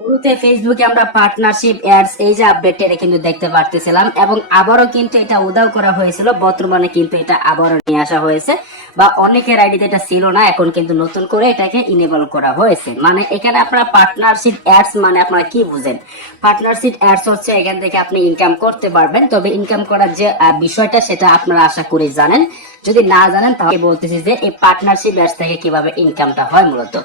শুরুতে ফেসবুকে আমরা পার্টনারশিপ অ্যাডস এই যে আপডেটটা এটা কিন্তু দেখতে পারতেছিলাম। এবং আবারও কিন্তু এটা উদাও করা হয়েছিল। বর্তমানে কিন্তু এটা আবারও নিয়ে আসা হয়েছে। বা অনেকের আইডিতে এটা ছিল না, এখন কিন্তু নতুন করে এটাকে ইনেবল করা হয়েছে। মানে এখানে আপনারা পার্টনারশিপ অ্যাডস মানে আপনারা কি বুঝেন? পার্টনারশিপ অ্যাডস হচ্ছে এখান থেকে আপনি ইনকাম করতে পারবেন। তবে ইনকাম করার যে বিষয়টা সেটা আপনারা আশা করি জানেন। যদি না জানেন, তাহলে বলতেছি যে এই পার্টনারশিপ অ্যাডস থেকে কীভাবে ইনকামটা হয় মূলত।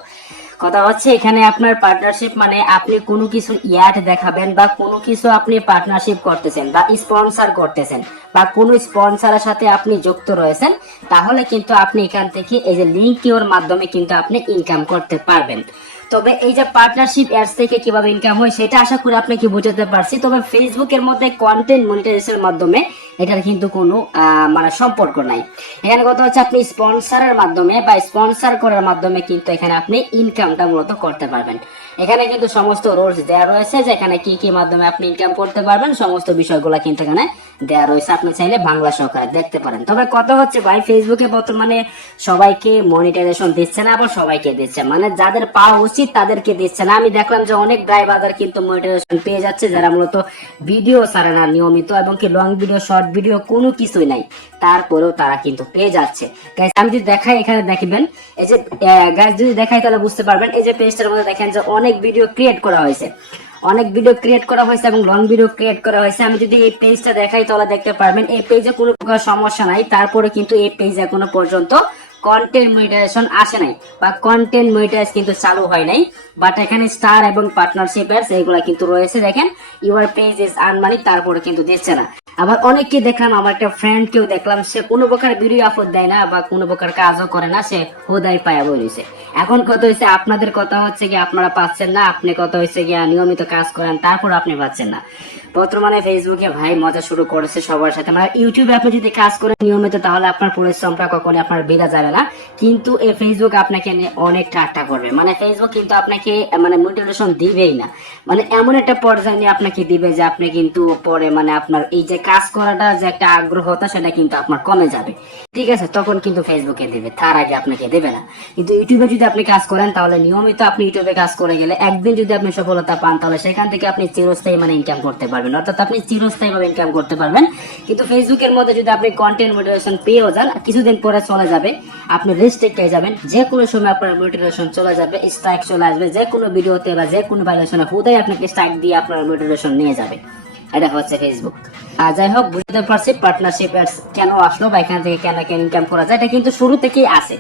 কথা হচ্ছে, এখানে আপনার পার্টনারশিপ মানে আপনি কোনো কিছু ইয়াড দেখাবেন বা কোনো কিছু আপনি পার্টনারশিপ করতেছেন বা স্পন্সার করতেছেন বা কোনো স্পন্সারের সাথে আপনি যুক্ত রয়েছেন, তাহলে কিন্তু আপনি এখান থেকে এই যে লিঙ্ক কিওর মাধ্যমে কিন্তু আপনি ইনকাম করতে পারবেন। তবে এই যে পার্টনারশিপ অ্যাডস থেকে কীভাবে ইনকাম হয় সেটা আশা করি আপনি কি বুঝাতে পারছি। তবে ফেসবুকের মধ্যে কন্টেন্ট মনিটাইজেশনের মাধ্যমে এটার কিন্তু কোনো মানে সম্পর্ক নাই। এখানে কথা হচ্ছে আপনি স্পন্সরের মাধ্যমে বা স্পন্সর করার মাধ্যমে কিন্তু এখানে আপনি ইনকামটা মূলত করতে পারবেন। এখানে কিন্তু সমস্ত রোলস দেওয়া রয়েছে যে এখানে কি কি মাধ্যমে আপনি ইনকাম করতে পারবেন, সমস্ত বিষয়গুলো কিন্তু এখানে দেওয়া রয়েছে। আপনি চাইলে বাংলা সহকারে দেখতে পারেন। তবে কথা হচ্ছে ভাই ফেসবুকে বর্তমানে সবাইকে মনিটাইজেশন দিচ্ছে না, আবার সবাইকে দিচ্ছে। মানে যাদের পাওয়া উচিত তাদেরকে দিচ্ছে না। আমি দেখলাম যে অনেক ড্রাইভার কিন্তু মনিটাইজেশন পেয়ে যাচ্ছে, যারা মূলত ভিডিও ছাড়ে না নিয়মিত এবং কি লং ভিডিও শর্ট ভিডিও কোনো কিছুই নাই। তারপরেও তারা কিন্তু পেয়ে যাচ্ছে। আমি যদি দেখাই এখানে দেখবেন, এই যে গাছ যদি দেখাই তাহলে বুঝতে পারবেন, এই যে পেজটার মধ্যে দেখেন যে অনেক ভিডিও ক্রিয়েট করা হয়েছে। অনেক ভিডিও ক্রিয়েট করা হয়েছে এবং লং ভিডিও ক্রিয়েট করা হয়েছে। আমি যদি এই পেজটা দেখাই তাহলে দেখতে পারবেন, এই পেজে কোনো প্রকার সমস্যা নাই। তারপরে কিন্তু এই পেজ এখনও পর্যন্ত কন্টেন্ট মনিটাইজেশন আসে নাই, বা কন্টেন্ট মনিটাইজ কিন্তু চালু হয় নাই। বাট এখানে স্টার এবং পার্টনারশিপ এর এইগুলা কিন্তু রয়েছে, দেখেন। ইউর পেজ ইজ আনমানি তারপরে কিন্তু দিচ্ছে না। আবার অনেককে দেখলাম, আমার একটা ফ্রেন্ড কেউ দেখলাম, সে কোনো প্রকার ভিডিও আপলোড দেয় না, বা কোনো প্রকার কাজও করে না, সে হোদাই পায়া বলেছে এখন কত হয়েছে আপনাদের কথা হচ্ছে কি, আপনারা পাচ্ছেন না, আপনি কত হয়েছে গিয়া নিয়মিত কাজ করেন তারপর আপনি পাচ্ছেন না। বর্তমানে ফেসবুকে ভাই মজা শুরু করেছে সবার সাথে। মানে ইউটিউবে আপনি যদি কাজ করেন নিয়মিত, তাহলে আপনার পরিশ্রমটা কখনই আপনার বেড়ে যাবে না। কিন্তু এই ফেসবুক আপনাকে অনেক ঠাট্টা করবে। মানে ফেসবুক কিন্তু আপনাকে মানে মোটিভেশন দিবেই না। মানে এমন একটা পর্যায়ে নিয়ে আপনাকে দিবে যে আপনি কিন্তু পরে মানে আপনার এই যে কাজ করাটা যে একটা আগ্রহতা, সেটা কিন্তু আপনার কমে যাবে। ঠিক আছে? তখন কিন্তু ফেসবুকে দেবে। তার আগে আপনাকে দেবে না। কিন্তু ইউটিউবে যদি আপনি কাজ করেন, তাহলে নিয়মিত আপনি ইউটিউবে কাজ করে গেলে একদিন যদি আপনি সফলতা পান, তাহলে সেখান থেকে আপনি চিরস্থায়ী মানে ইনকাম করতে পারবেন, অর্থাৎ আপনি চিরস্থায়ীভাবে ইনকাম করতে পারবেন। কিন্তু ফেসবুকের মধ্যে যদি আপনি কন্টেন্ট মোটিভেশন পেয়েও যান কিছুদিন পরে চলে যাবে, আপনি রেস্ট্রিক্ট হয়ে যাবেন। যে কোনো সময় আপনার মোটিভেশন চলে যাবে স্ট্রাইক চলে আসবে যে কোনো ভিডিওতে বা যে কোনো ভাইলেশনে হুদাই আপনাকে স্ট্রাইক দিয়ে আপনার মোটিভেশন নিয়ে যাবে। এটা হচ্ছে ফেসবুক আর যাই হোক, বুঝতে পারছি পার্টনারশিপ কেন আসলো বা এখান থেকে কেন কেন ইনকাম করা যায়, এটা কিন্তু শুরু থেকেই আছে।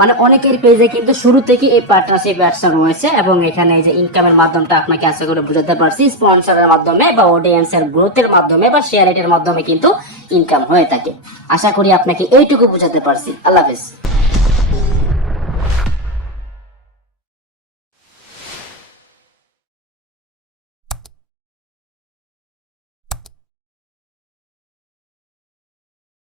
মানে অনেকের পেজে কিন্তু শুরু থেকে এই পার্টনারশিপ অ্যাডসটা রয়েছে এবং এখানে যে ইনকামের মাধ্যমটা আপনাকে আশা করে বুঝাতে পারছি স্পন্সরের মাধ্যমে বা অডিয়েন্সের গ্রোথের মাধ্যমে বা শেয়ার মাধ্যমে কিন্তু ইনকাম হয়ে থাকে। আশা করি আপনাকে এইটুকু বুঝাতে পারছি। আল্লাহ হাফেজ।